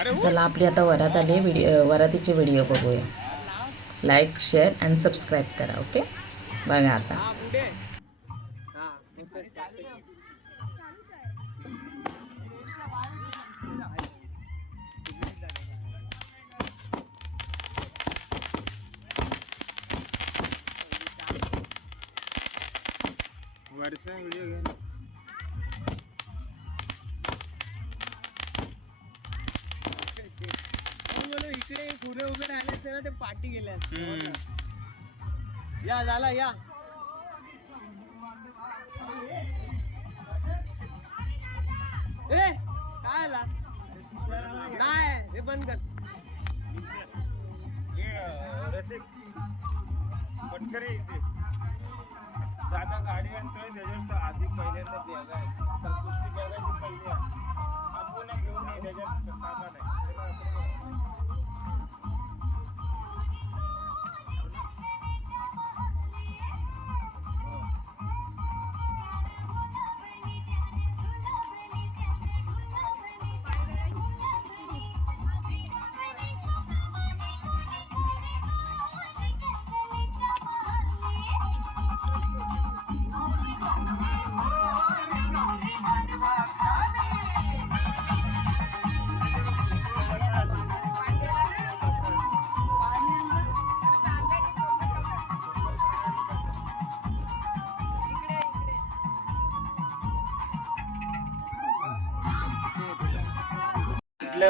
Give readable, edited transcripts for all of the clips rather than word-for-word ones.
चला आपली आता वरात आली आहे. वरातीचे व्हिडिओ बघूया. लाईक शेअर अँड सबस्क्राईब करा. ओके बघा आता. वरचा व्हिडिओ घे. इकडे पुढे उभे राहिले तेव्हा ते पाठी गेल्या. या झाला या. काय आला नाही हे बंद कर. पटकरे इथे दादा गाडी आणतोय त्याच्यात आधी पहिल्यांदा बघाय तर कुस्ती बघायची पहिली आपण घेऊन ये त्याच्यात कामा नाही.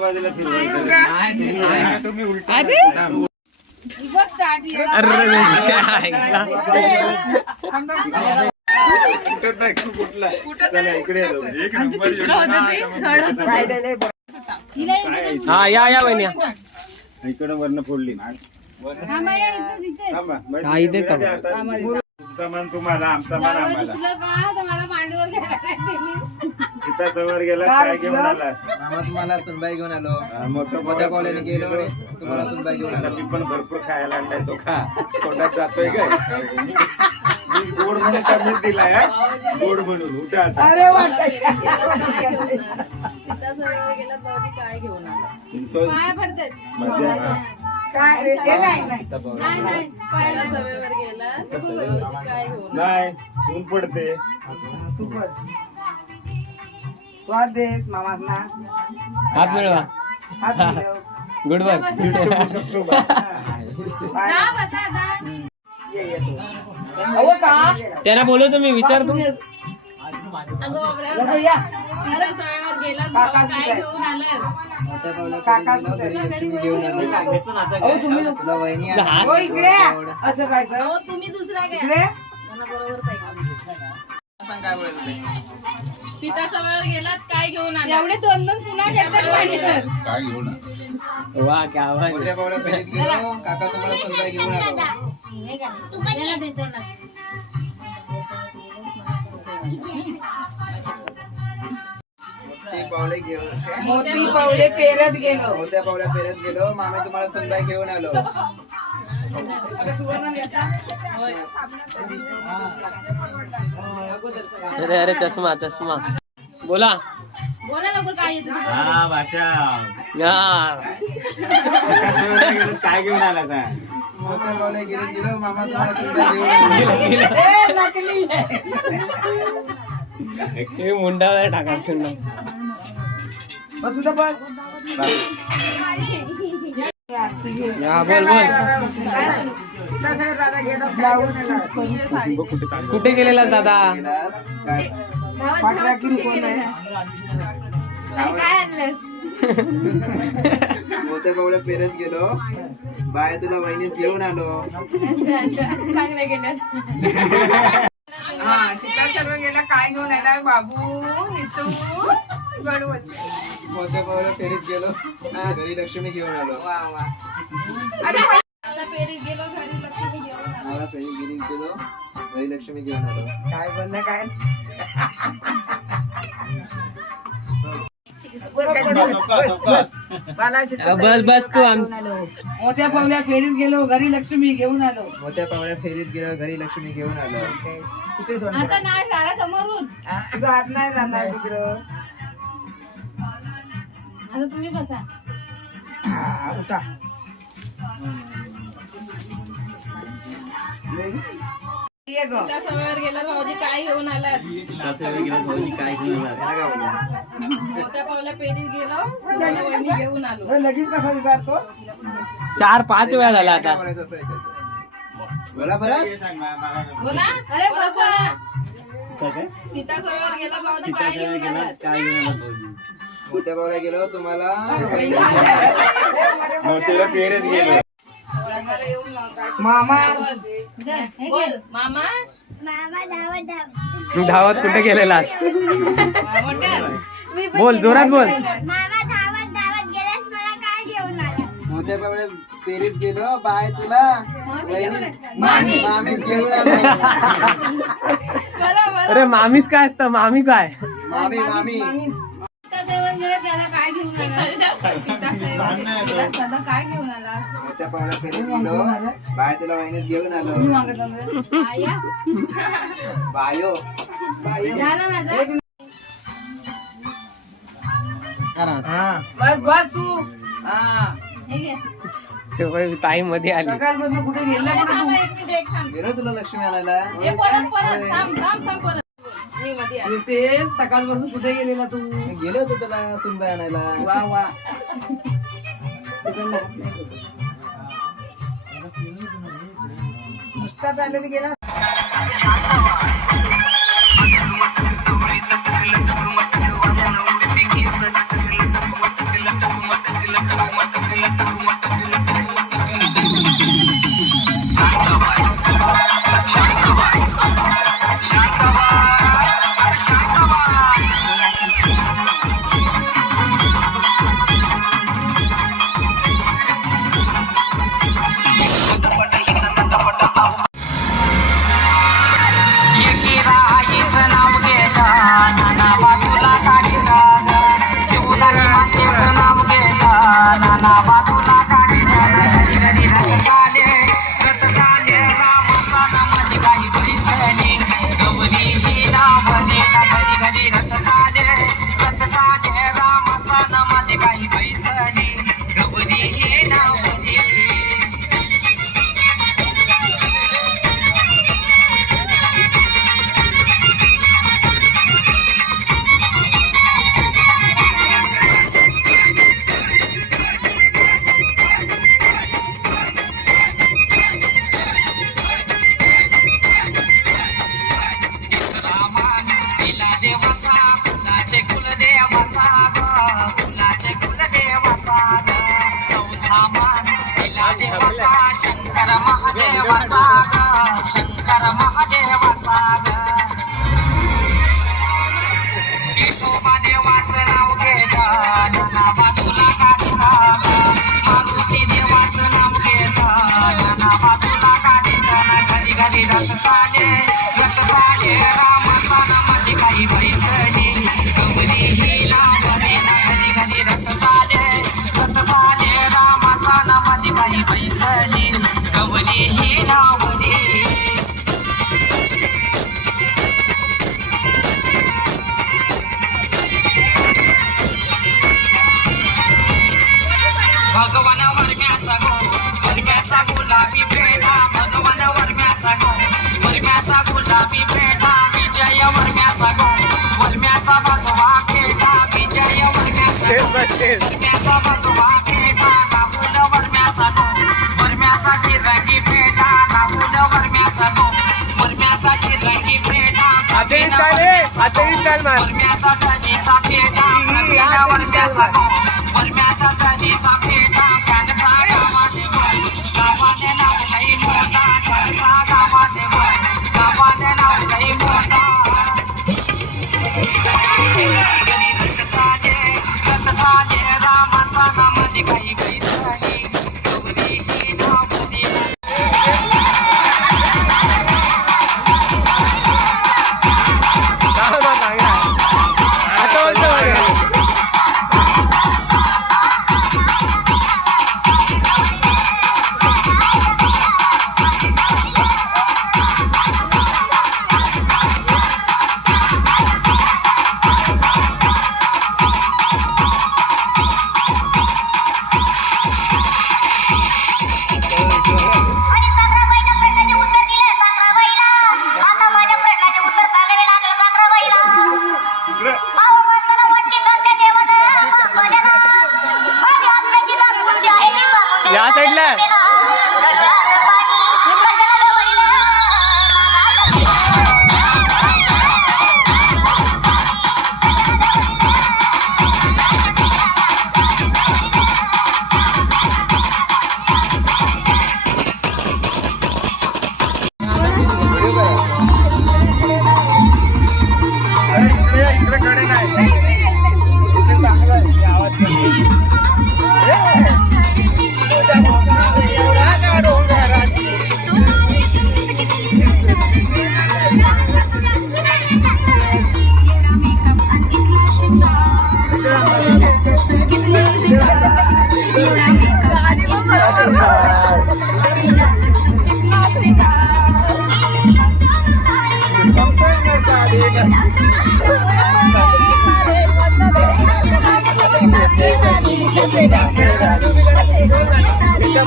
बाजूला तुम्ही उलट या बहिणी इकडे वर्ण फोडली तुमचा मन तुम्हाला आमचा मन आम्हाला समोर गेला काय घेऊन आला तुम्हाला सुनबाई घेऊन आलो. मोठ्या कॉलेजने गेलो आणि तुम्हाला सुनबाई घेऊन आलो. मी पण भरपूर खायला आणलाय तो खा तोंडात जातोय काय मी गोड म्हणून कमीच दिलाय गोड म्हणून उठा आता. काय घेऊन आला नाही ऊन पडते हात मिळवा गुड बाय. शकतो त्यांना बोलू तुम्ही विचारतो. काय बोलायचं ते? सीतासमोर गेलात काय घेऊन आला. एवढे 2-2 सुना घेतात पाणीकर. काय घेऊन आलो? वा क्या आवाज. मोठ्या पावला फेरीत गेलो. काका तुम्हाला सुनबाई घेऊन आलो. मोठी पावले पेरत गेलो. मोठ्या पावला फेरत गेलो. मामी तुम्हाला सुनबाई घेऊन आलो. अरे अरे चष्मा चष्मा बोला. बोला लवकर काय येतं. हा बाचा काय घेऊन आला मोठ्या पावला गेलो गेलो. मामा तुम्हाला सुनबाई घेऊन आलो. मुंडा टाका खेळणं. या बोल बोल. कुठे गेलेला दादा. काय आणलंस. मोठ्या पावला फेरत गेलो. बाय तुला वहिनीत घेऊन आलो. चांगले गेले. सीता सर्व गेला काय घेऊन आला बाबू नितू गडवत. मोठ्या पावला फेरीत गेलो. घरी लक्ष्मी घेऊन आलो. वा वा. फेरीत गेलो घरी लक्ष्मी घेऊन आलो. मला फेरीत गेलो. घरी लक्ष्मी घेऊन आलो. काय बोलणं काय बस बस तू मोठ्या पावल्या फेरीत गेलो घरी लक्ष्मी घेऊन आलो. मोठ्या पावल्या फेरीत गेलो. घरी लक्ष्मी घेऊन आलो. आता नाही झाला समोरून. तुझं हात नाही जाणार तिकडं. आता तुम्ही बसा. उठा ये गो त्या सवयीवर गेला भाऊजी काय घेऊन आलात मोठ्या पावल्या पेरीत गेलो त्याला वहिनी घेऊन आलो लगेच कसा विचारतो 4-5 वेळा झाला आता. बोला बरं बोला अरे बाबा सीता सवयीवर गेला भाऊजी काय घेऊन आलात मोठ्या भावाला गेलो तुम्हाला मोठीला फेरत गेलो मामा बोल मामा धावत कुठे गेलेलास? मोठ्या बोल, जोरात बोल. मोठ्या भावाला पेरीत गेलो बाय तुला मामी घेऊन आलो. अरे मामीच काय असतं? मामी काय? मामी मामी त्याला काय घेऊन आला सदा काय घेऊन आला मोठ्या भावाला पेरीत गेलो बाय तुला वहिनीत घेऊन आलो आया बायो झालं माझं हा बस बस तू हा हे घे. ताई मध्ये आली. सकाळपासून कुठे गेला कुठे थांब, एक मिनिट, एक थांब. गेलो तुला लक्ष्मी आणायला हे परत परत थांब थांब थांब परत मी मध्ये आले. तू ते सकाळपासून कुठे गेलेला तू मी गेलो होतो तुला सुनबाई आणायला वा वा नुसता चालले की गेला शंकर महादेवाचा ग शंकर महादेवाचा ग विठोबा देवाचं नाव घेता नाना बाजूला काढता मारुती देवाचं नाव घेता नाना बाजूला काढता घरी घरी रथ चाले रामाचा नामाची काही बैसली गौरी ही नावले घरी घरी रथ चाले रामाचा नामाची काही बैसली गौरी ही नावली भगवान वर्म्याचा गुलाबी पेढा भगवान वर्म्याचा गुलाबी पेढा विजय वर्म्याचा भगवा पेढा विजय वर्म्याचा भगवा पेढा राहुल वर्म्याचा तिरंगी पेढा राहुल वर्म्याचा तिरंगी पेढा वर्म्याचा सजीचा पेढा वर्म्याचा सजीचा पेढा त्यांचा गावाने नाव लई मोठा त्यांचा गावाने नाव लई मोठा रथ रामाचा नामाची काही बैसली गौरी ही नावली आता बोलतो या साईडला इकडे कडे नाही इथे चांगलं आहे आवाज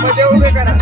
मध्ये उभे करा.